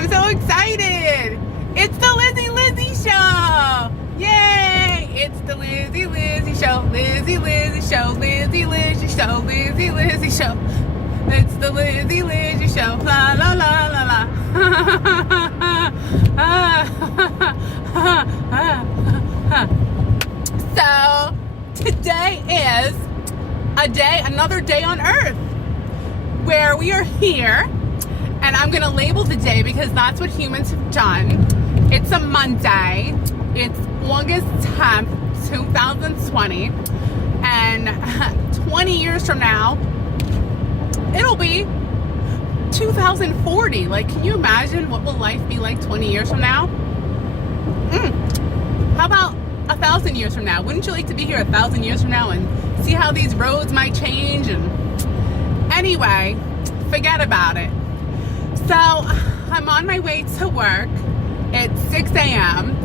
I'm so excited. It's the Lizzie Show. Yay! It's the Lizzie Show. Lizzie Show. Lizzie Show. Lizzie Show. It's the Lizzie Show. La la la la la. So today is another day on Earth, where we are here, and I'm gonna label the day because that's what humans have done. It's a Monday. It's August 10th, 2020, and 20 years from now, it'll be 2040. Like, can you imagine what will life be like 20 years from now? How about 1,000 years from now? Wouldn't you like to be here 1,000 years from now and see how these roads might change? And anyway, forget about it. So I'm on my way to work at 6 a.m.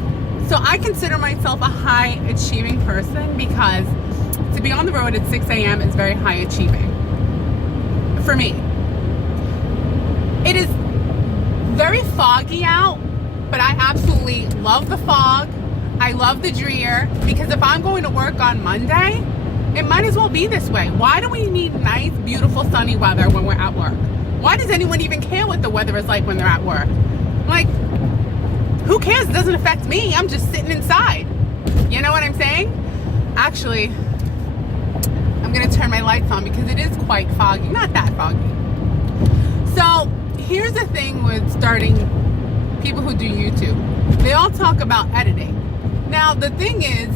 So I consider myself a high achieving person because to be on the road at 6 a.m. is very high achieving for me. It is very foggy out, but I absolutely love the fog. I love the drear, because if I'm going to work on Monday, it might as well be this way. Why do we need nice, beautiful, sunny weather when we're at work? Why does anyone even care what the weather is like when they're at work? Like, who cares? It doesn't affect me. I'm just sitting inside. You know what I'm saying? Actually, I'm going to turn my lights on because it is quite foggy. Not that foggy. So here's the thing with starting people who do YouTube. They all talk about editing. Now, the thing is,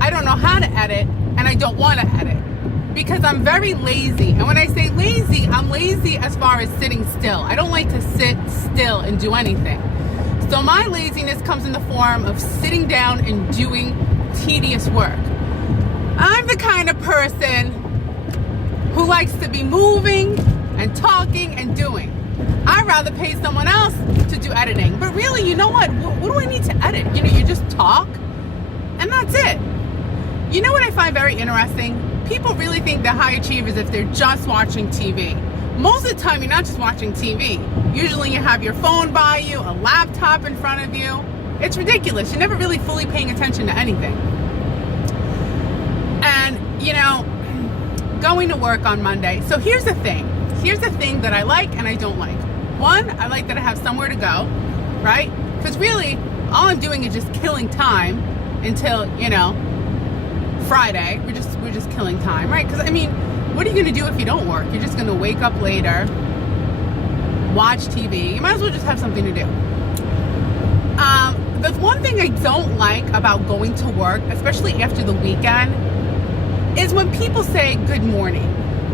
I don't know how to edit, and I don't want to edit because I'm very lazy. And when I say lazy, I'm lazy as far as sitting still. I don't like to sit still and do anything. So my laziness comes in the form of sitting down and doing tedious work. I'm the kind of person who likes to be moving and talking and doing. I'd rather pay someone else to do editing. But really, you know what? What do I need to edit? You know, you just talk and that's it. You know what I find very interesting? People really think they're high achievers if they're just watching TV. Most of the time, you're not just watching TV. Usually you have your phone by you, a laptop in front of you. It's ridiculous. You're never really fully paying attention to anything. And, you know, going to work on Monday. So here's the thing. Here's the thing that I like and I don't like. One, I like that I have somewhere to go, right? Because really, all I'm doing is just killing time until, you know, Friday. We're just killing time, right? Because, I mean, what are you going to do if you don't work? You're just going to wake up later, watch TV. You might as well just have something to do. The one thing I don't like about going to work, especially after the weekend, is when people say good morning.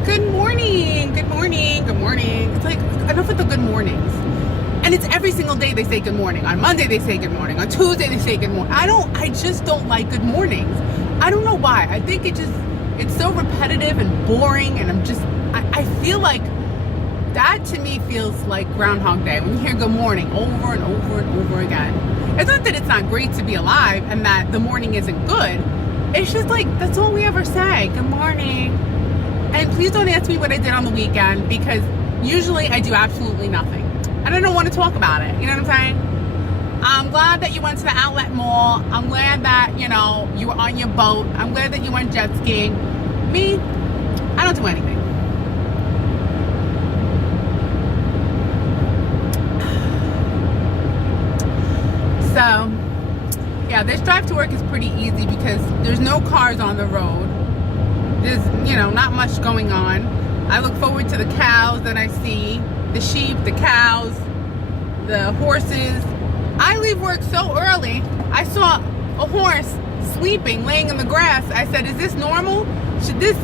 Good morning, good morning, good morning. It's like, enough with the good mornings. And it's every single day they say good morning. On Monday they say good morning. On Tuesday they say good morning. I just don't like good mornings. I don't know why. I think it's so repetitive and boring, and I feel like that to me feels like Groundhog Day when you hear good morning over and over and over again. It's not that it's not great to be alive and that the morning isn't good. It's just like, that's all we ever say, good morning. And please don't ask me what I did on the weekend, because usually I do absolutely nothing. And I don't want to talk about it. You know what I'm saying? I'm glad that you went to the outlet mall. I'm glad that, you know, you were on your boat. I'm glad that you went jet skiing. Me, I don't do anything. So, yeah, this drive to work is pretty easy because there's no cars on the road. There's, you know, not much going on. I look forward to the cows that I see, the sheep, the cows, the horses. I leave work so early. I saw a horse sleeping, laying in the grass. I said, is this normal? Should this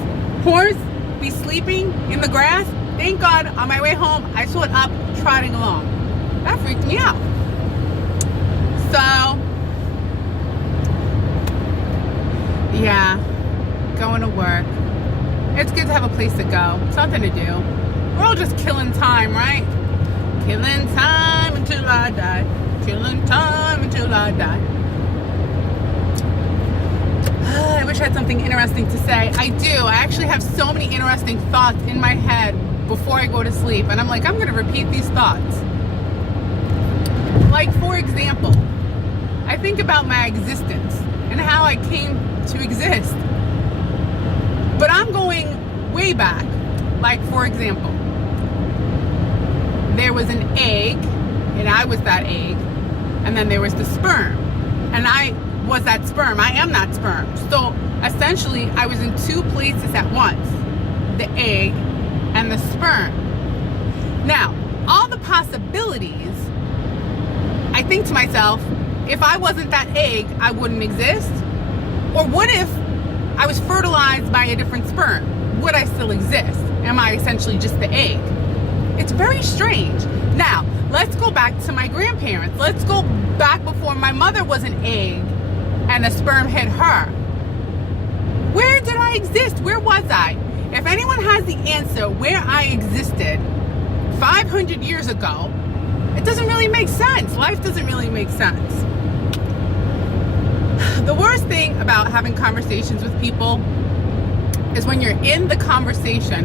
horse be sleeping in the grass? Thank God, on my way home, I saw it up, trotting along. That freaked me out. So, yeah, going to work. It's good to have a place to go, something to do. We're all just killing time, right? Killing time until I die. Killing time until I die. I wish I had something interesting to say. I do. I actually have so many interesting thoughts in my head before I go to sleep. And I'm like, I'm going to repeat these thoughts. Like, for example, I think about my existence and how I came to exist. But I'm going way back. Like, for example, there was an egg, and I was that egg, and then there was the sperm, and I was that sperm. I am that sperm. So essentially, I was in two places at once, the egg and the sperm. Now, all the possibilities, I think to myself, if I wasn't that egg, I wouldn't exist. Or what if I was fertilized by a different sperm? Would I still exist? Am I essentially just the egg? It's very strange. Now, let's go back to my grandparents. Let's go back before my mother was an egg and a sperm hit her. Where did I exist? Where was I? If anyone has the answer where I existed 500 years ago, it doesn't really make sense. Life doesn't really make sense. The worst thing about having conversations with people is when you're in the conversation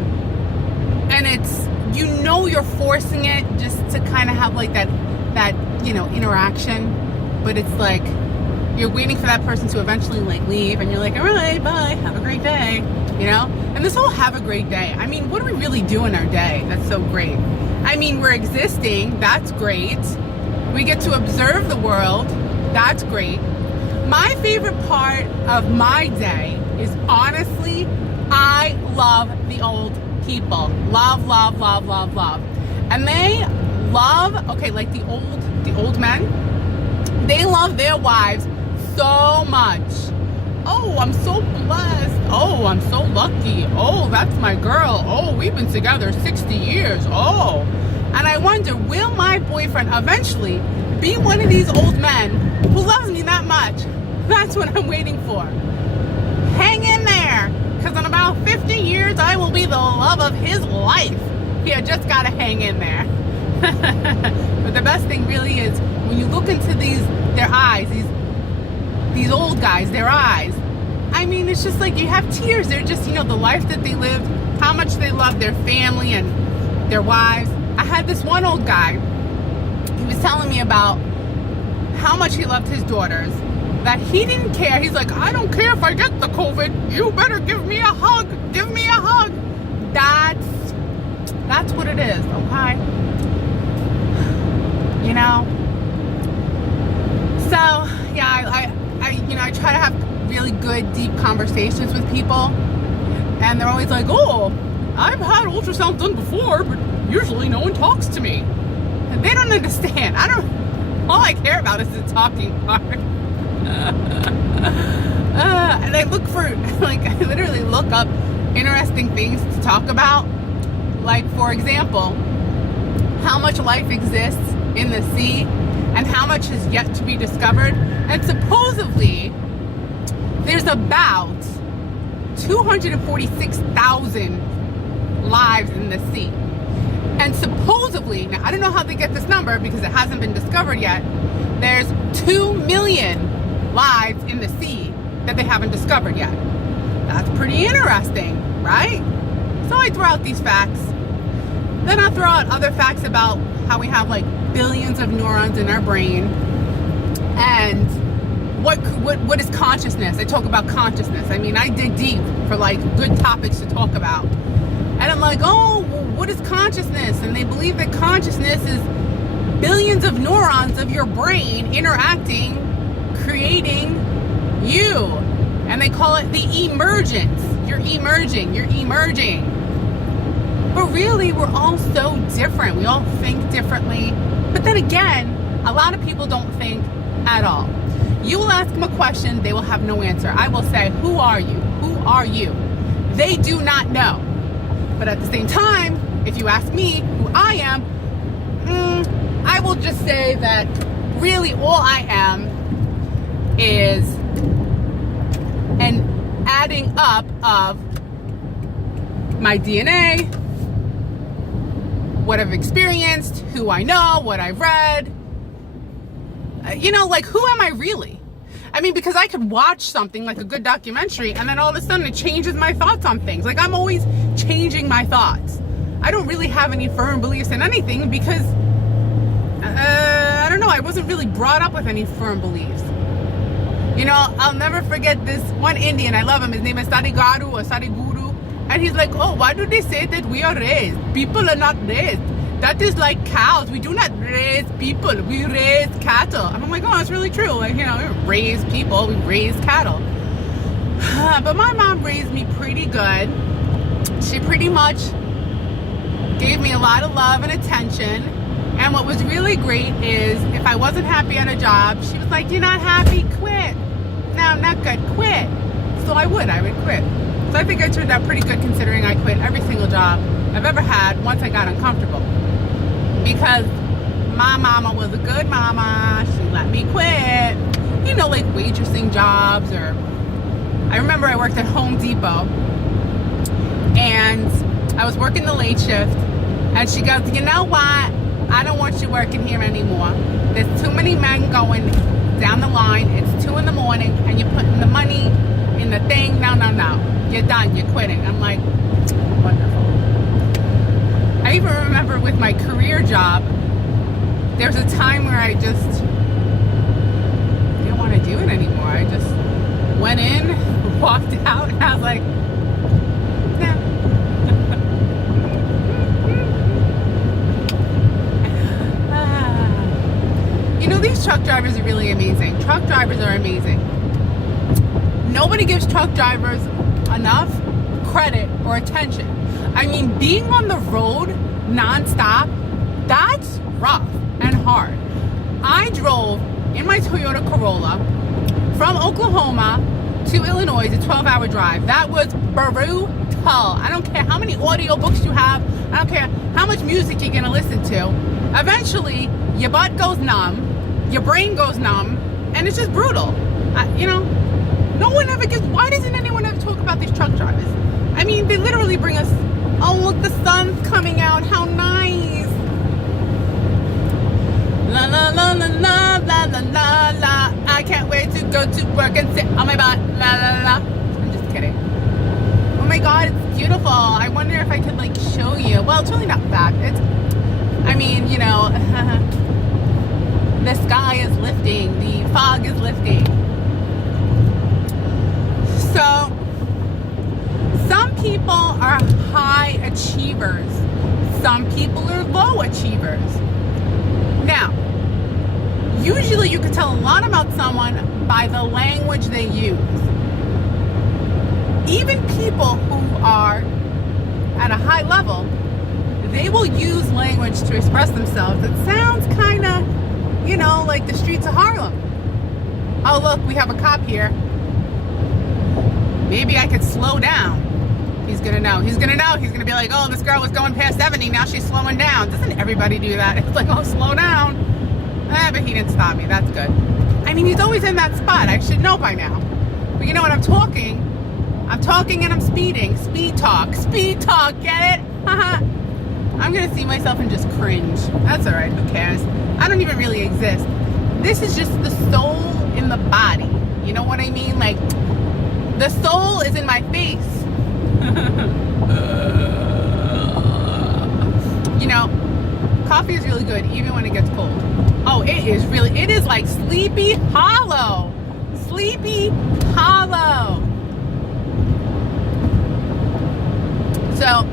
and it's, you know, you're forcing it just to kind of have like that interaction, but it's like you're waiting for that person to eventually like leave, and you're like, all right, bye, have a great day, you know? And this whole have a great day, I mean, what do we really do in our day that's so great? I mean, we're existing, that's great. We get to observe the world, that's great. My favorite part of my day is, honestly, I love the old people. Love. And they love, okay, like the old men, they love their wives so much. Oh, I'm so blessed. Oh, I'm so lucky. Oh, that's my girl. Oh, we've been together 60 years. Oh. And I wonder, will my boyfriend eventually be one of these old men who loves me that much? That's what I'm waiting for. Hang in there, because in about 50 years, I will be the love of his life. You just gotta hang in there. But the best thing really is when you look into their eyes, these old guys, their eyes. I mean, it's just like you have tears. They're just, the life that they lived, how much they love their family and their wives. I had this one old guy, he was telling me about how much he loved his daughters, that he didn't care. He's like, I don't care if I get the COVID. You better give me a hug. Give me a hug. That's what it is, okay? So, yeah, I try to have really good, deep conversations with people. And they're always like, oh, I've had ultrasound done before, but usually no one talks to me. And they don't understand. All I care about is the talking part. And I look for, I literally look up interesting things to talk about. Like, for example, how much life exists in the sea and how much is yet to be discovered. And supposedly, there's about 246,000 lives in the sea. And supposedly, now I don't know how they get this number because it hasn't been discovered yet, there's 2 million lives in the sea that they haven't discovered yet. That's pretty interesting, right? So I throw out these facts. Then I throw out other facts about how we have like billions of neurons in our brain. And what is consciousness? I talk about consciousness. I mean, I dig deep for like good topics to talk about. And I'm like, oh, well, what is consciousness? And they believe that consciousness is billions of neurons of your brain interacting, creating you. And they call it the emergence. You're emerging. But really, we're all so different. We all think differently. But then again, a lot of people don't think at all. You will ask them a question, they will have no answer. I will say, who are you? Who are you? They do not know. But at the same time, if you ask me who I am, I will just say that really all I am is an adding up of my DNA, what I've experienced, who I know, what I've read. Who am I really? I mean, because I could watch something like a good documentary and then all of a sudden it changes my thoughts on things. Like, I'm always changing my thoughts. I don't really have any firm beliefs in anything because, I don't know, I wasn't really brought up with any firm beliefs. You know, I'll never forget this one Indian. I love him. His name is Sadigaru or Sadiguru. And he's like, oh, why do they say that we are raised? People are not raised. That is like cows. We do not raise people. We raise cattle. And I'm like, oh, that's really true. Like, you know, we raise people. We raise cattle. But my mom raised me pretty good. She pretty much gave me a lot of love and attention. And what was really great is if I wasn't happy at a job, she was like, you're not happy? Quit. No, I'm not good. Quit. So I would quit. So I think I turned out pretty good considering I quit every single job I've ever had once I got uncomfortable. Because my mama was a good mama. She let me quit. You know, like waitressing jobs, or I remember I worked at Home Depot and I was working the late shift and she goes, you know what? I don't want you working here anymore. There's too many men going down the line. It's 2 a.m. and you're putting the money in the thing. No. You're done. You're quitting. I'm like, wonderful. I even remember with my career job, there was a time where I just didn't want to do it anymore. I just went in, walked out, and I was like, nah. You know, these truck drivers are really amazing. Truck drivers are amazing. Nobody gives truck drivers enough credit or attention. I mean, being on the road non-stop, that's rough and hard. I drove in my Toyota Corolla from Oklahoma to Illinois, a 12-hour drive. That was brutal. I don't care how many audiobooks you have. I don't care how much music you're gonna listen to. Eventually, your butt goes numb, your brain goes numb, and it's just brutal. You know, no one ever gives. Why doesn't anyone ever talk about these truck drivers? I mean, they literally bring us, oh, look, the sun's coming out. How nice. La la la la la la la la la. I can't wait to go to work and sit on my butt. La la la. I'm just kidding. Oh my God, it's beautiful. I wonder if I could like show you. Well, it's really not that. It's, I mean, you know, the sky is lifting. The fog is lifting. So, some people are high achievers. Some people are low achievers. Now, usually you can tell a lot about someone by the language they use. Even people who are at a high level, they will use language to express themselves that sounds kind of, you know, like the streets of Harlem. Oh, look, we have a cop here. Maybe I could slow down. He's gonna know. He's gonna know. He's gonna be like, oh, this girl was going past 70. Now she's slowing down. Doesn't everybody do that? It's like, oh, slow down. But he didn't stop me. That's good. I mean, he's always in that spot. I should know by now. But you know what? I'm talking and I'm speeding. Speed talk. Speed talk. Get it? I'm gonna see myself and just cringe. That's all right. Who cares? I don't even really exist. This is just the soul in the body. You know what I mean? Like, the soul is in my face. You know, coffee is really good even when it gets cold. Oh, it is like Sleepy Hollow. Sleepy Hollow. So,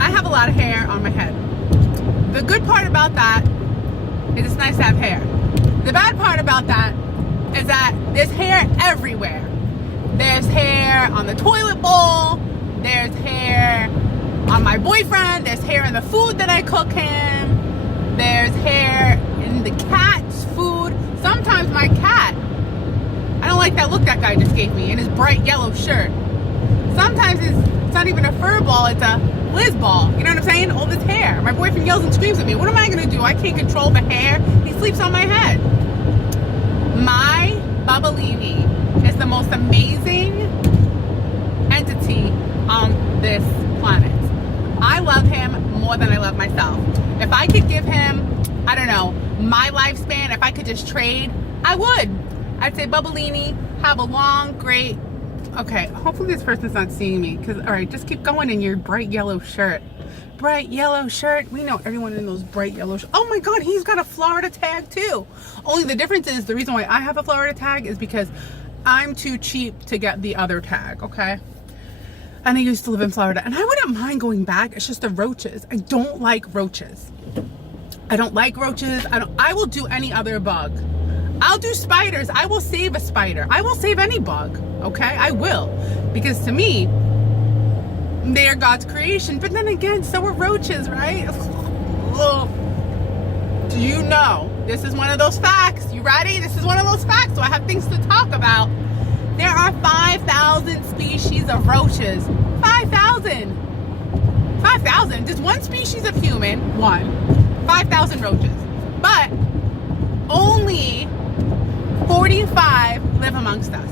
I have a lot of hair on my head. The good part about that is it's nice to have hair. The bad part about that is that there's hair everywhere. There's hair on the toilet bowl. There's hair on my boyfriend. There's hair in the food that I cook him. There's hair in the cat's food. Sometimes my cat, I don't like that look that guy just gave me in his bright yellow shirt. Sometimes it's not even a fur ball, it's a Liz ball. You know what I'm saying? All this hair. My boyfriend yells and screams at me. What am I going to do? I can't control the hair. He sleeps on my head. My Babalini is the most amazing entity on this planet. I love him more than I love myself. If I could give him, I don't know, my lifespan, if I could just trade, I would. I'd say, Babalini, have a long, great, okay, hopefully this person's not seeing me, because, all right, just keep going in your bright yellow shirt. bright yellow shirt. We know everyone in those bright yellow shirts. Oh my God, he's got a Florida tag too. Only the difference is the reason why I have a Florida tag is because I'm too cheap to get the other tag, okay? And I used to live in Florida, and I wouldn't mind going back. It's just the roaches. I don't like roaches. I don't like roaches. I will do any other bug. I'll do spiders. I will save a spider. I will save any bug, okay? I will. Because to me, they are God's creation. But then again, so are roaches, right? Do you know? This is one of those facts. You ready? This is one of those facts. So I have things to talk about. There are 5,000 species of roaches. 5,000. 5,000. There's one species of human, 5,000 roaches. But only 45 live amongst us.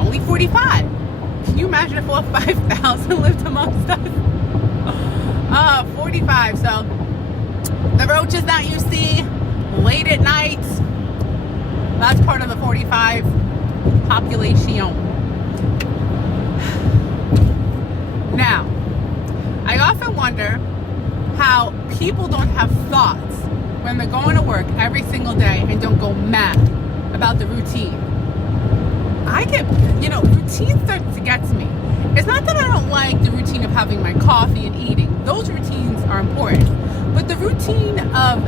Only 45. Can you imagine if all 5,000 lived amongst us? 45. So the roaches that you see late at night, that's part of the 45 population. Now, I often wonder how people don't have thoughts when they're going to work every single day and don't go mad about the routine. I get, routine starts to get to me. It's not that I don't like the routine of having my coffee and eating. Those routines are important. But the routine of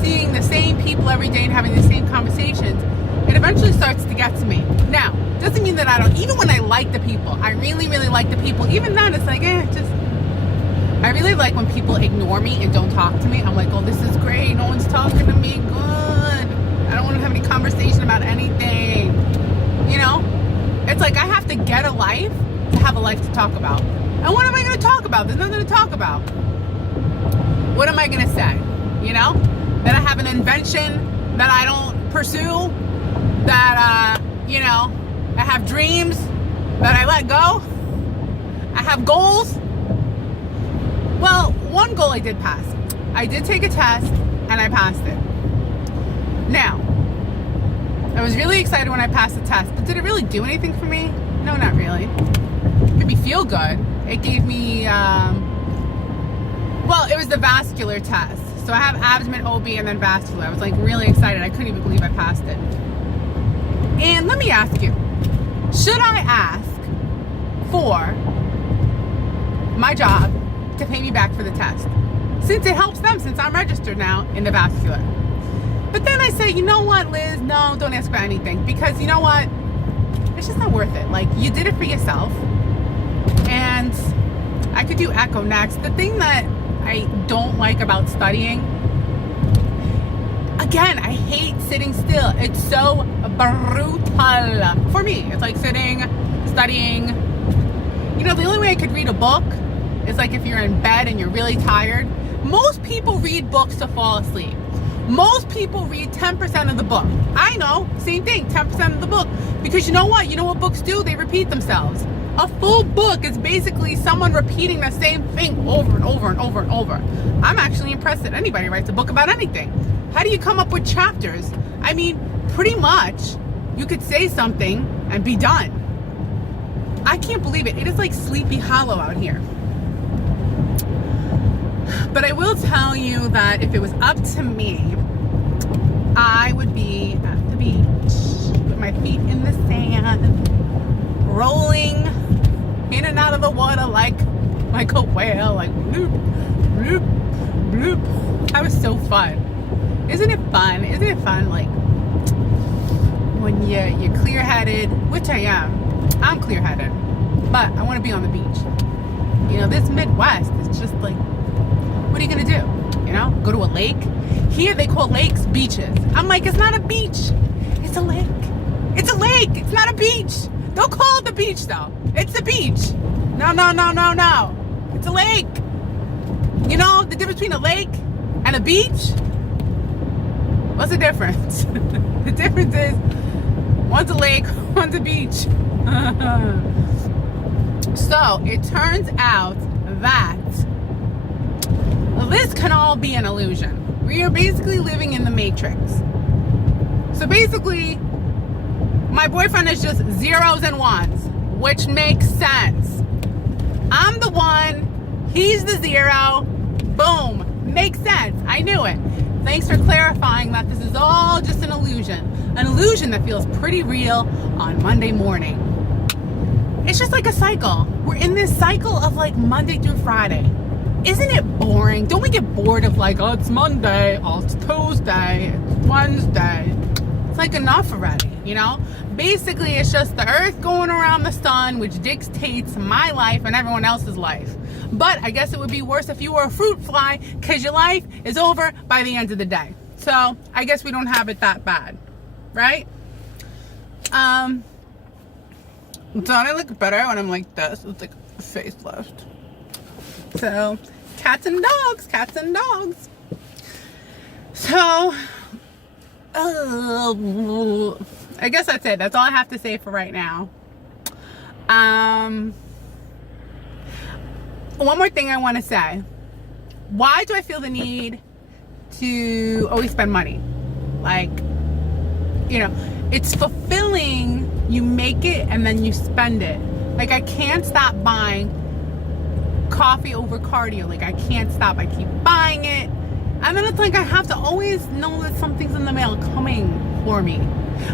seeing the same people every day and having the same conversations, it eventually starts to get to me. Now, doesn't mean that I don't, even when I like the people, I really, really like the people, even then it's like, I really like when people ignore me and don't talk to me. I'm like, oh, this is great. No one's talking to me. Good. I don't want to have any conversation about anything. It's like I have to get a life to have a life to talk about. And what am I going to talk about? There's nothing to talk about. What am I going to say? That I have an invention that I don't pursue, that, I have dreams that I let go. I have goals. Well, one goal I did pass. I did take a test and I passed it. Now, I was really excited when I passed the test, but did it really do anything for me? No, not really. It made me feel good. It gave me, it was the vascular test. So I have abdomen, OB, and then vascular. I was like really excited. I couldn't even believe I passed it. And let me ask you, should I ask for my job to pay me back for the test? Since it helps them, since I'm registered now in the vascular. But then I say, you know what, Liz? No, don't ask for anything. Because you know what? It's just not worth it. Like, you did it for yourself. And I could do echo next. The thing that I don't like about studying, again, I hate sitting still. It's so brutal. For me, it's like sitting, studying. The only way I could read a book is like if you're in bed and you're really tired. Most people read books to fall asleep. Most people read 10% of the book. I know, same thing, 10% of the book. Because you know what? You know what books do? They repeat themselves. A full book is basically someone repeating the same thing over and over and over and over. I'm actually impressed that anybody writes a book about anything. How do you come up with chapters? I mean, pretty much, you could say something and be done. I can't believe it. It is like Sleepy Hollow out here. But I will tell you that if it was up to me, I would be at the beach with my feet in the sand, rolling in and out of the water like a whale, like bloop, bloop, bloop. That was so fun. Isn't it fun? Isn't it fun? Like when you're clear-headed, which I am. I'm clear-headed, but I want to be on the beach. This Midwest is just like, what are you gonna do? Go to a lake? Here they call lakes beaches. I'm like, it's not a beach. It's a lake. It's a lake. It's not a beach. Don't call it the beach though. It's a beach. No. It's a lake. The difference between a lake and a beach? What's the difference? The difference is one's a lake, one's a beach. So it turns out that this can all be an illusion. We are basically living in the Matrix. So basically, my boyfriend is just zeros and ones, which makes sense. I'm the one He's the 0. Boom. Makes sense. I knew it. Thanks for clarifying that this is all just an illusion. An illusion that feels pretty real on Monday morning. It's just like a cycle. We're in this cycle of like Monday through Friday. Isn't it boring? Don't we get bored of like, oh, it's Monday, oh, it's Tuesday, it's Wednesday. It's like enough already, you know? Basically, it's just the earth going around the sun, which dictates my life and everyone else's life. But I guess it would be worse if you were a fruit fly, because your life is over by the end of the day. So I guess we don't have it that bad, right? Don't I look better when I'm like this? It's like a facelift. So cats and dogs, cats and dogs. So I guess that's it. That's all I have to say for right now. One more thing I want to say. Why do I feel the need to always spend money? Like, you know, it's fulfilling. You make it and then you spend it. Like, I can't stop buying coffee over cardio. Like, I can't stop. I keep buying it. And then it's like I have to always know that something's in the mail coming for me.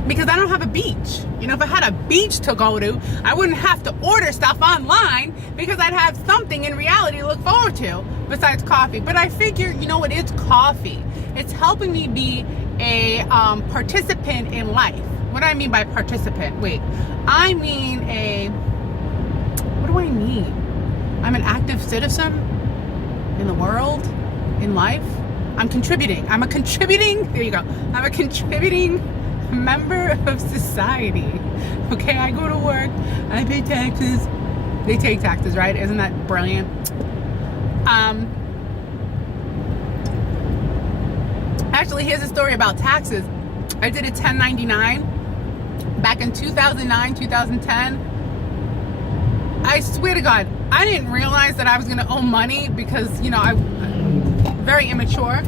Because I don't have a beach. You know, if I had a beach to go to, I wouldn't have to order stuff online because I'd have something in reality to look forward to besides coffee. But I figure, you know what, it's coffee. It's helping me be a participant in life. What do I mean by participant? Wait, I mean what do I mean? I'm an active citizen in the world, in life. I'm contributing. I'm a contributing, there you go. I'm a contributing member of society. Okay, I go to work, I pay taxes. They take taxes, right? Isn't that brilliant? Actually, here's a story about taxes. I did a 1099 back in 2009, 2010. I swear to God, I didn't realize that I was going to owe money because, you know, I'm very immature.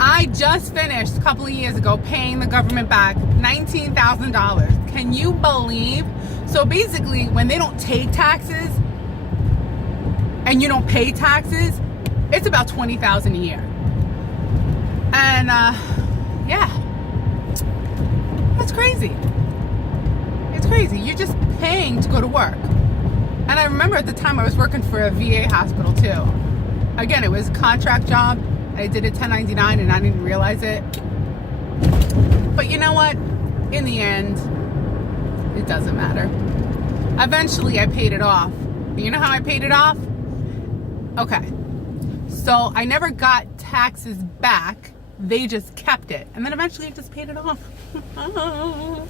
I just finished a couple of years ago paying the government back $19,000. Can you believe? So basically, when they don't take taxes and you don't pay taxes, it's about $20,000 a year. And yeah, that's crazy. It's crazy. You're just paying to go to work. And I remember at the time I was working for a VA hospital too. Again, it was a contract job. I did a 1099 and I didn't realize it. But you know what? In the end, it doesn't matter. Eventually, I paid it off. And you know how I paid it off? Okay. So I never got taxes back. They just kept it. And then eventually I just paid it off. All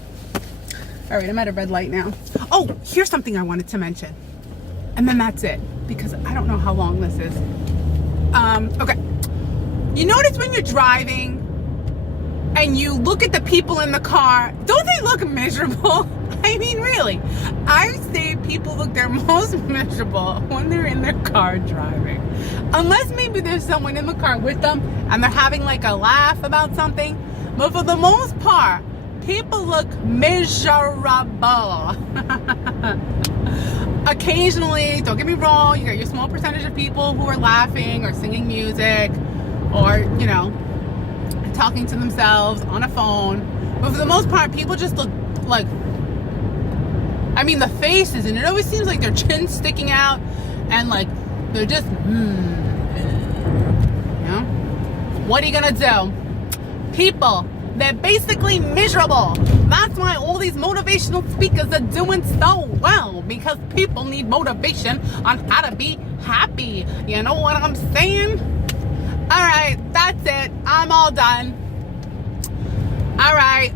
right, I'm at a red light now. Oh, here's something I wanted to mention. And then that's it. Because I don't know how long this is. Okay. You notice when you're driving and you look at the people in the car, don't they look miserable? I mean, really. I say people look their most miserable when they're in their car driving. Unless maybe there's someone in the car with them and they're having like a laugh about something. But for the most part, people look miserable. Occasionally, don't get me wrong, you got your small percentage of people who are laughing or singing music or, you know, talking to themselves on a phone. But for the most part, people just look like, I mean, the faces, and it always seems like their chin's sticking out and like they're just, you know? What are you gonna do? People, they're basically miserable. That's why all these motivational speakers are doing so well, because people need motivation on how to be happy. You know what I'm saying? All right, that's it. I'm all done. All right.